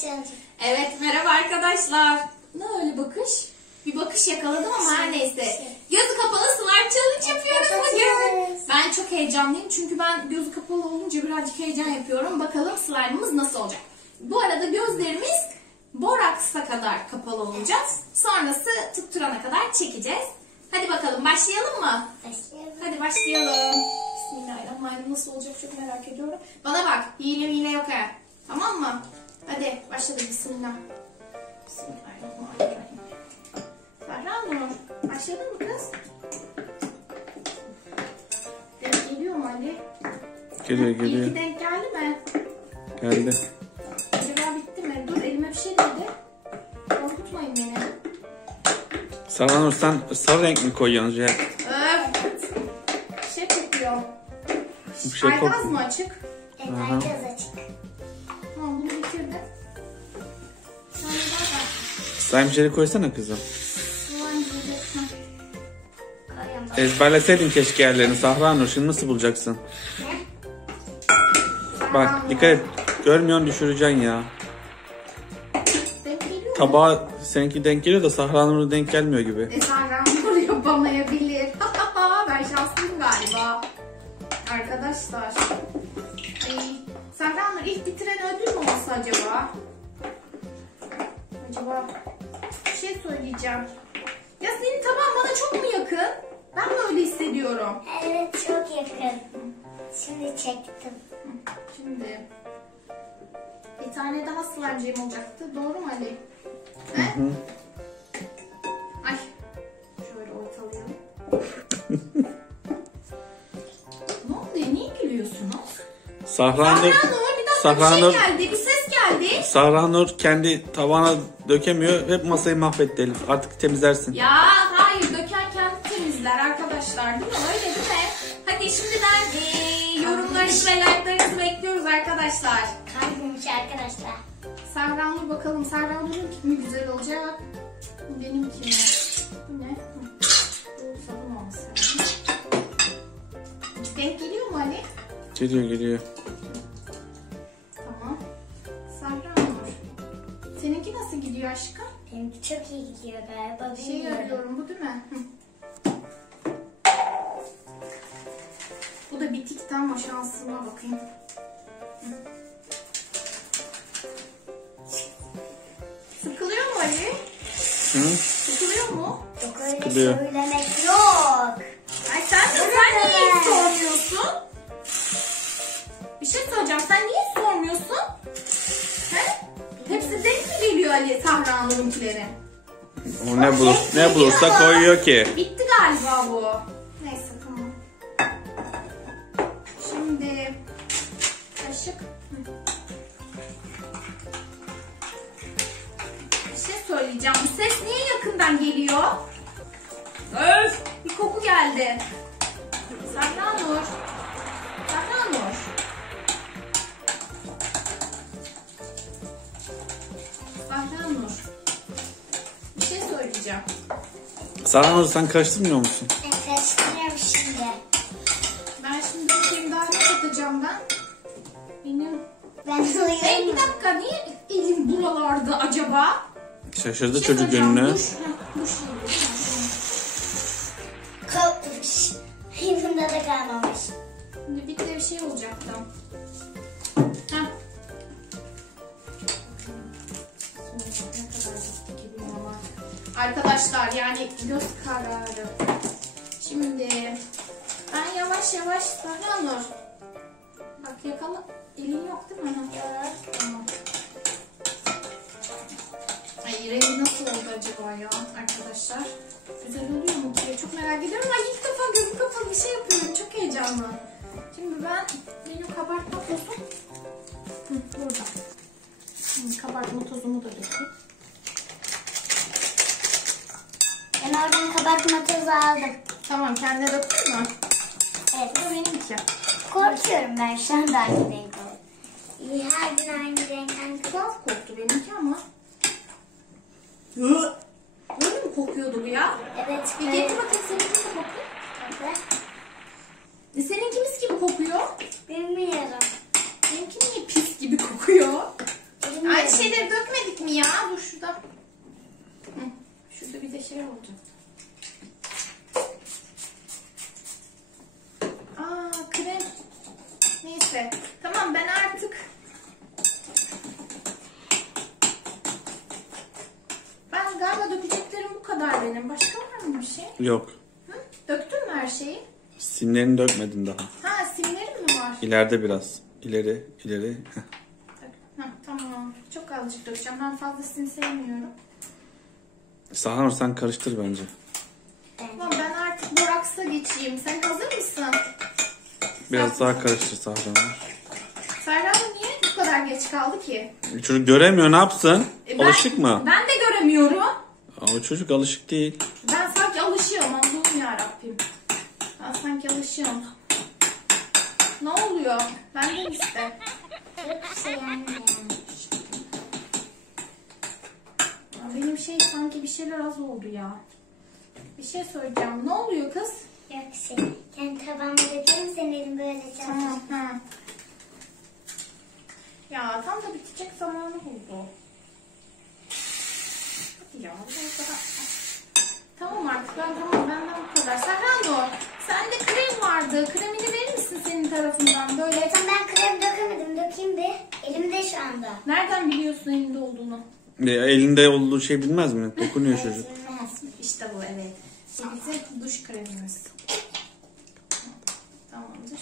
challenge. Evet, merhaba arkadaşlar. Ne öyle bakış? Bir bakış yakaladım ama her neyse. Gözü kapalı slime challenge yapıyoruz bugün. Ben çok heyecanlıyım çünkü ben gözü kapalı olunca birazcık heyecan yapıyorum. Bakalım slime'ımız nasıl olacak? Bu arada gözlerimiz boraksa kadar kapalı olacak. Sonrası tutturana kadar çekeceğiz. Hadi bakalım başlayalım mı? Başlayalım. Hadi başlayalım. Bismillahirrahmanirrahim. Nasıl olacak çok merak ediyorum. Bana bak. Hile yok ha. Tamam mı? Hadi başladı. Bismillah. Bismillahirrahmanirrahim. Ferhan Nur. Başladın mı kız? Denk geliyor mu Ali? Geliyor. İlki denk geldi mi? Geldi. Acaba bitti mi? Dur elime bir şey değdi. Korkutmayın beni. Sarı sen sarı renk mi koyuyorsun Cihat? Öf. Bir şey kokuyor. Bir şey kok. Aygaz mı açık? Evet, Aha. herkes açık. Tamam bunu bitirdim. Sonra daha da. Slime jelly koysana kızım. Soğan yiyeceksin. Koyalım. Ezberleseydin keşke yerlerini. Sahra Nur şimdi nasıl bulacaksın? Bak dikkat et. Görmüyorsun düşüreceksin ya. Denk geliyor mu? Tabağa seninki denk geliyor da Sahra Nur'a denk gelmiyor gibi. Serhan Nur yapamayabilir. Ben şanslıyım galiba. Arkadaşlar. Ay, Serhan Nur ilk bitiren ödül mü olsa acaba? Bir şey söyleyeceğim. Ya senin tabağın bana çok mu yakın? Ben mi öyle hissediyorum? Evet, çok yakın. Şimdi çektim. Şimdi bir tane daha slime'cığım olacaktı. Doğru mu Ali? He? Ay. Şöyle ortalayalım. Ne oldu ya? Niye gülüyorsunuz? Sahra Nur, Bir dakika Sahra bir Nur, şey geldi. Bir ses geldi. Sahra Nur kendi tabağına dökemiyor. Hep masayı mahvetti Elif. Artık temizlersin. Ya hayır. Döken kendi temizler arkadaşlar. Değil mi? Öyle değil mi? Hadi şimdiden yorumlarınızı ve like'larınızı bekliyoruz arkadaşlar. Kalbimmiş arkadaşlar. Serhan Nur bakalım. Serhan Nur'un mi güzel olacak? Benimki mi? Bu ne? Bu sabun olması lazım. Denk geliyor mu Ali? Geliyor. Tamam. Serhan Nur. Seninki nasıl gidiyor aşkım? Benimki çok iyi gidiyor galiba. Şey Bilmiyorum. arıyorum bu değil mi? Hı. Bu da bitik tam ama şansıma bakayım. Hı. Sıkılıyor mu Ali? Hı? Sıkılıyor mu? Yok öyle Sıkılıyor. söylemek yok. Ay sen niye hiç sormuyorsun? Bir şey soracağım. Sen niye hiç sormuyorsun? He? Hepsi denk mi geliyor Ali Sahra'nınkileri? O ne bulursa koyuyor ki. Bitti galiba bu. Neyse tamam. Şimdi kaşık. Bir şey söyleyeceğim. Bu ses niye yakından geliyor? Öf! Bir koku geldi. Serhan Nur. Serhan Nur. Serhan Nur. Bir şey söyleyeceğim. Sahra Nur sen karıştırmıyor musun? Ben karıştırıyorum şimdi. Ben şimdi bakayım daha ne katacağım ben? Benim... Ben Bir duyuyorum. dakika niye elim buralarda acaba? Şaşırdı Bir şey çocuk söyleyeceğim, önüne. duş yeri. Kopmuş. Bunda da kalmamış. Şimdi bir de bir şey olacaktı. Heh. Ne kadar gitti ki bilmiyorum ama. Arkadaşlar yani göz kararı. Şimdi ben yavaş Serhan Nur. Bak yakala. Elin yok değil mi? Yok. Tamam. Ay rengi nasıl oldu acaba ya arkadaşlar? Güzel oluyor mu ki? Çok merak ediyorum. Ay ilk defa gözüm kapalı bir şey yapıyorum. Çok heyecanlı. Şimdi benim kabartma tozum burada. Şimdi kabartma tozumu da dökeyim. Ben oradan kabartma tozu aldım. Tamam kendine döktün mü? Evet. Bu da benimki. Korkuyorum ben şu anda aynı renk oldu. Her gün aynı renk. Tuhaf koktu benimki ama. Böyle mi kokuyordu bu ya? Evet. Bir getir bakayım seninki de kokuyor. Evet. Seninkimiz gibi kokuyor. Bilmiyorum. Benimki niye pis gibi kokuyor? Elim Aynı şeyleri dökmedik mi ya? Dur şurada. Hı, şurada bir de şey oldu. Aa, krem. Neyse. Tamam, ben artık galiba dökeceklerim bu kadar benim. Başka var mı bir şey? Yok. Hı? Döktün mü her şeyi? Simlerini dökmedin daha. Ha, simlerim mi var? İleride biraz. İleri. Heh. Ha, tamam. Çok azıcık dökeceğim. Ben fazlasını sevmiyorum. Sahar sen karıştır bence. Tamam, ben artık boraksa geçeyim. Sen hazır mısın? Biraz daha karıştır Sahar. Serra niye bu kadar geç kaldı ki? Çocuk göremiyor, ne yapsın? Alışık mı? Ben de göremiyorum. O çocuk alışık değil. Ben sanki alışıyorum. Allah'ım yarabbim. Ben sanki alışıyorum. Ne oluyor? Benden iste. Çok şey anne. Benim şey sanki bir şeyler az oldu ya. Bir şey söyleyeceğim. Ne oluyor kız? Yok şey. Kendi tabağıma dökeyim, senin elin böyle Tamam. Ha. Ya tam da bitecek zamanı oldu. Hadi ya. Tamam artık, tamam, benden bu kadar. Serrano, sende krem vardı. Kremini verir misin senin tarafından? Böyle. Zaten ben krem dökemedim. Dökeyim bir. Elimde şu anda. Nereden biliyorsun elinde olduğunu? Elinde olduğu şey bilmez mi? Dokunuyor çocuk. Tamam. İşte bu, evet. Bizim duş kremimiz. Tamamdır.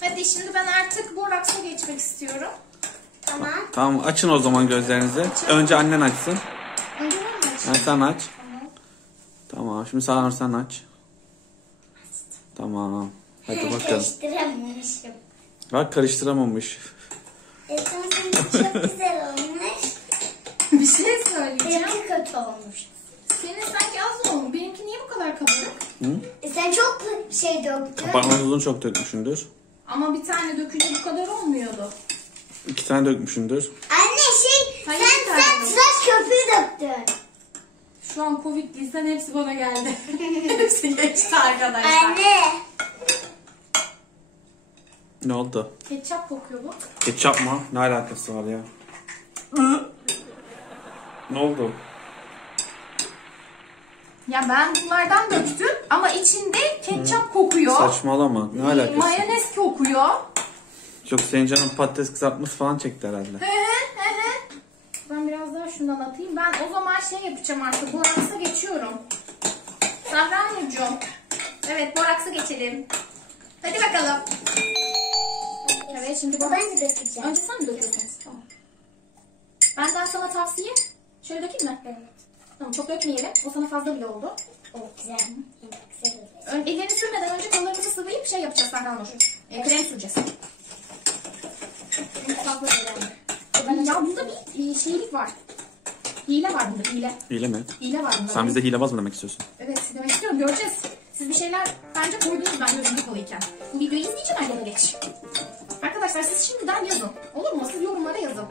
Hadi şimdi ben artık boraksa geçmek istiyorum. Tamam. Tamam, açın o zaman gözlerinizi. Önce annen açsın. Önce ben mi açayım? Yani sen aç. Tamam. Tamam, şimdi Sahar sen aç. Tamam. Hadi bakalım. Karıştıramamışım. Bak, karıştıramamış. Tamam, çok güzel olmuş. Bir şey söyleyeceğim. Benimki kötü olmuş. Senin sanki az olmuş. Benimki niye bu kadar kabarık? Sen çok şey döktün. Kabarma tozunu çok dökmüşsündür. Ama bir tane dökünce bu kadar olmuyordu. 2 tane dökmüşsündür. Anne şey, Hayır, sen pardon. tıraş köpüğü döktün. Şu an Covid'liysen hepsi bana geldi. Hepsi geçti arkadaşlar. Anne. Ne oldu? Ketçap kokuyor bu. Ketçap mı? Ne alakası var ya? Ne oldu? Ya ben bunlardan döktüm ama içinde ketçap kokuyor. Saçmalama. Ne alakası? Mayonez kokuyor. Yok, senin canın patates kızartması falan çekti herhalde. Ben biraz daha şundan atayım. Ben o zaman şey yapacağım artık. Boraksa geçiyorum. Sahra-Nurcuğum. Evet, boraksa geçelim. Hadi bakalım. Evet, şimdi Ben de dökeceğim. Önce sen mi döküyorsun? Tamam. Benden sana tavsiye. Şöyle dökeyim mi? Evet. Tamam, çok dökmeyelim. O sana fazla bile oldu. Evet, güzel. Güzel oldu. Ellerini sürmeden önce kollarımızı sıvayıp şey yapacağız Sahra-Nur. Krem süreceğiz. Fazla önemli. Ya bunda bir şeylik var. Hile var bunda, hile. Hile mi? Hile var bunda. Sen bize hilebaz mı demek istiyorsun? Evet, demek istiyorum. Göreceğiz. Siz bir şeyler bence koydunuz ben gözüm kapalıyken. Bu videoyu izleyeceğim gene geç. Arkadaşlar siz şimdiden yazın. Olur mu? Siz yorumlara yazın.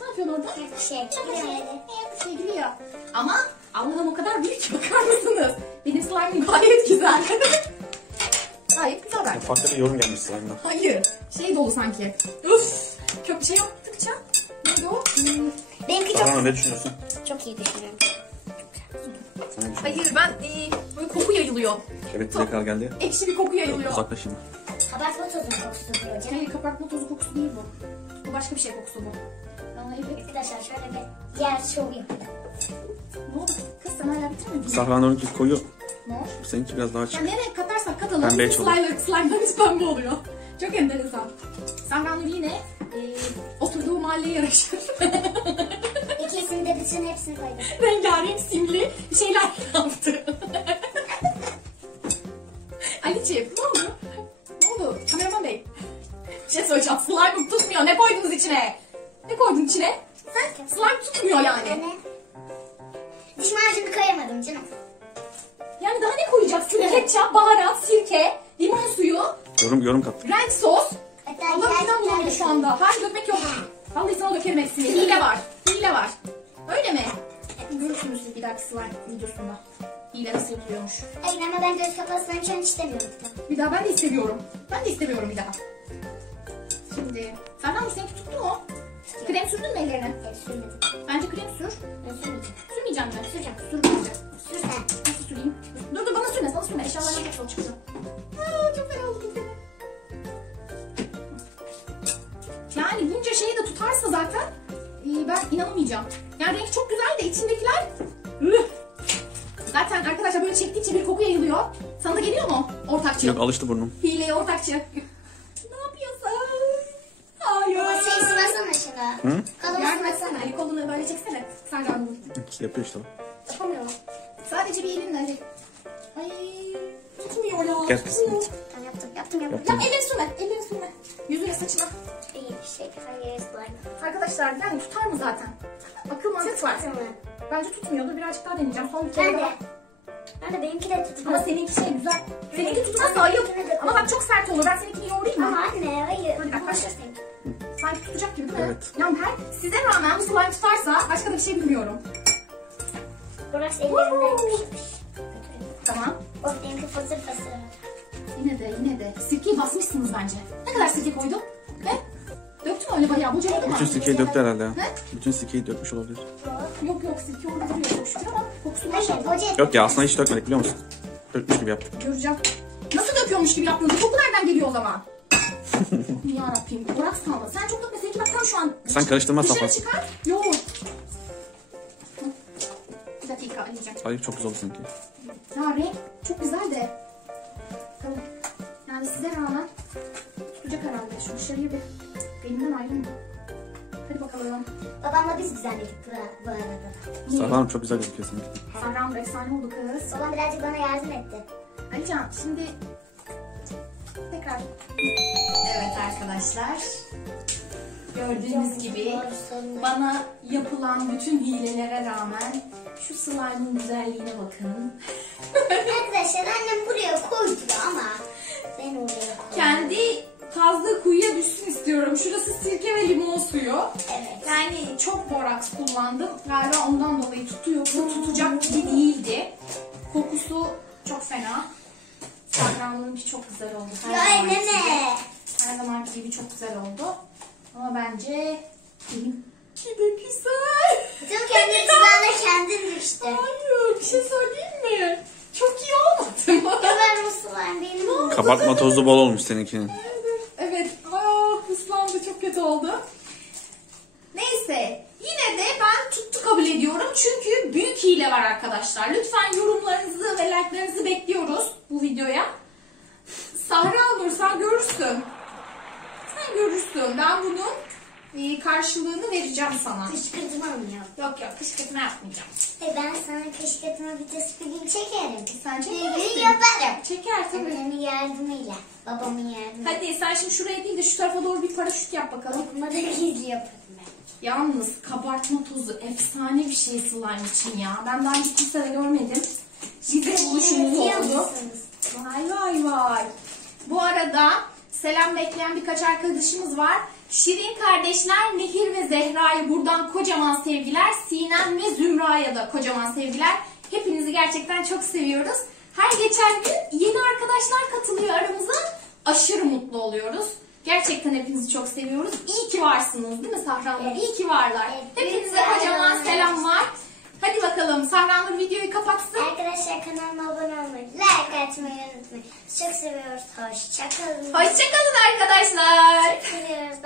Ne yapıyorsun orada? Hep şey. Hep şey gülüyor. Ama Allah'ım o kadar büyük ki, bakar mısınız? Benim slime'ım gayet güzel. Gayet güzel bence. Farklı bir yorum gelmiş slime'dan. Hayır. Şey dolu sanki. Üf. Çok şey yaptıkça. Neydi o? Benimki çok, Sahar, ne düşünüyorsun? çok iyi düşünüyorum. Sen ne düşünüyorsun? Hayır, ben böyle koku yayılıyor. Evet, tekrar geldi. Ekşi bir koku yayılıyor. Uzaklaş şimdi. Kabartma tozu kokusu diyor canım. Hayır, kabartma tozu kokusu değil bu. Bu başka bir şey kokusu bu. Evet. Arkadaşlar şöyle bir diğer şov yapayım. Ne oldu? Kız sen hala bitirmedin mi? Sahra'nınki koyu. Ne oldu? Seninki biraz daha Ya açık. ne renk katarsak katalım. Pembe Bizim çalıyor. slime'larımız pembe oluyor. Çok enteresan. Sahra-Nur yine oturduğu mahalleye yaraşır. İkisini de bütün hepsini koydum. Rengarenk simli bir şeyler yaptı. Ali'ciğim ne oldu? Ne oldu? Kameraman bey. Bir şey söyleyeceğim. Slime'ım tutmuyor. Ne koydunuz içine? Ne koydun içine? Sen slime tutmuyor yani. Anne. Diş macunu koyamadım canım. Yani daha ne koyacaksın? Ketçap, baharat, sirke, limon suyu, Yorum kat. renk sos. Hatta Allah'ım inan bulandı şu anda. Hayır, dökmek yok. Vallahi sana dökerim hepsini. Hile var. Hile var. Öyle mi? Görürsünüz bir dahaki slime videosunda. Hile nasıl yapılıyormuş. Hayır ama ben göz kapalı slime şu an istemiyorum. Bir daha ben de istemiyorum. Ben de istemiyorum bir daha. Şimdi Şimdi. Serdar seninki tuttu mu? Krem sürdün mü ellerine? Sürmedim. Bence krem sür. Ben sürmeyeceğim. Sürmeyeceğim ben. Süreceğim. Sür bence. Sür sen. Nasıl süreyim? Dur bana sürme. Sana sürme. Eşyalarına çok sol çıkacağım. Çok fena oldu. Yani bunca şeyi de tutarsa zaten ben inanamayacağım. Yani renk çok güzel de içindekiler... Zaten arkadaşlar böyle çektikçe bir koku yayılıyor. Sana da geliyor mu ortakçı? Yok, alıştı burnum. Hileye ortakçı. Ne yapıyorsun? Hayır. Baba şey sıvasana şuna. Hı? Kalın Yardım sıvasana. etsene. Ali kolunu böyle çeksene. Sen de anladın. Yapıyor işte. Yapamıyorum. Sadece bir elinle Ali. Ay tutmuyor ya. Gel kızım. Tutmuyor. Ben yaptım. Ya ellerini sürme. Ellerini sürme. Yüzüne saçına. İyi bir şey. Hayır slime. Arkadaşlar yani tutar mı zaten? Akıl mantık var. Tutmadı mı? Bence tutmuyordur. Birazcık daha deneyeceğim. Son bir kere Ben de. daha. Ben de benimki de tutmadı. Ama seninki şey güzel. Seninki tutmazsa ayıp. Ama bak çok sert olur. Ben seninkini yoğurayım mı? Ama anne hayır. Hadi bak, başla. Sanki tutacak gibi değil mi? Evet. Yani size rağmen bu slime tutarsa başka da bir şey bilmiyorum. Burası ellerimden yapışmış. Tamam. Of benimki fısır fısır. Yine de. Sirkeyi basmışsınız bence. Ne kadar sirke koydun? Ne? Döktün mü öyle bayağı? Bocaladı mı? Bütün sirkeyi döktü herhalde. Ne? Bütün sirkeyi dökmüş olabilir. Yok sirke orada duruyor çok şükür ama kokusu Hayır maşallah. hoca. Yok ya, aslında hiç dökmedik, biliyor musun? Dökmüş gibi yaptık. Göreceğim. Nasıl döküyormuş gibi yaptınız? Koku nereden geliyor o zaman? Yarabbim. Boraks kalmadı. Sen çok dökme. Seninki bak tam şu an. Sen karıştırmazsan Dışarı fazla. çıkar. Yoğurt. Bir dakika Ali'cim. Hayır, çok güzel oldu seninki. Ya renk çok güzel de. Tamam. Yani size rağmen tutacak herhalde. Şu dışarıya bir benimden ayrılma. Hadi bakalım. Babamla biz düzenledik bu arada. Sahra Hanım çok güzel gözüküyor seninki. Sahra efsane oldu kız. Babam birazcık bana yardım etti. Alican şimdi tekrar. Evet arkadaşlar. Gördüğünüz gibi bana yapılan bütün hilelere rağmen şu slime'ın güzelliğine bakın. Arkadaşlar annem buraya koydu ama ben oraya koydum. Kendi kazdığı kuyuya düşsün istiyorum. Şurası sirke ve limon suyu. Evet. Yani çok boraks kullandım. Galiba ondan dolayı tutuyordu. Tutacak gibi değildi. Kokusu çok fena. Sahram'ınki çok güzel oldu. Ya zamanki gibi. nene. Her zamanki gibi çok güzel oldu. Ama bence benimki de güzel. Tüm kendi tuzağına kendin düştü. Hayır, bir şey söyleyeyim mi? Çok iyi olmadı mı? Ömer Muslular benim oldu. Kabartma tozu bol olmuş seninkinin. Evet. Islandı, çok kötü oldu. Neyse. Yine de ben tuttu kabul ediyorum. Çünkü büyük hile var arkadaşlar. Lütfen yorumlarınızı ve like'larınızı bekliyoruz bu videoya. Sahra Nur sen görürsün. Sen görürsün. Ben bunun karşılığını vereceğim sana. Kışkırtma mı yap? Yok kışkırtma yapmayacağım. Ben sana kışkırtma videosu bir gün çekerim. Sen Bir çekersin. gün yaparım. Çeker tabii. Annemin yardımıyla. Babamın yardımıyla. Hadi sen şimdi şuraya değil de şu tarafa doğru bir paraşüt yap bakalım. Bunları gizli yaparım ben. Yalnız kabartma tozu efsane bir şey slime için ya. Ben daha hiç kimse de görmedim. Size buluşumuz Biliyor oldu. musunuz? Vay. Bu arada selam bekleyen birkaç arkadaşımız var. Şirin kardeşler Nehir ve Zehra'ya buradan kocaman sevgiler. Sinem ve Zümra'ya da kocaman sevgiler. Hepinizi gerçekten çok seviyoruz. Her geçen gün yeni arkadaşlar katılıyor aramıza. Aşırı mutlu oluyoruz. Gerçekten hepinizi çok seviyoruz. İyi ki varsınız değil mi Sahra Nur? Evet. İyi ki varlar. Evet. Hepinize Lütfen. kocaman selamlar. Hadi bakalım Sahra Nur videoyu kapatsın. Arkadaşlar kanalıma abone olmayı, like atmayı unutmayın. Çok seviyoruz. Hoşçakalın. Hoşçakalın arkadaşlar. Seviyoruz.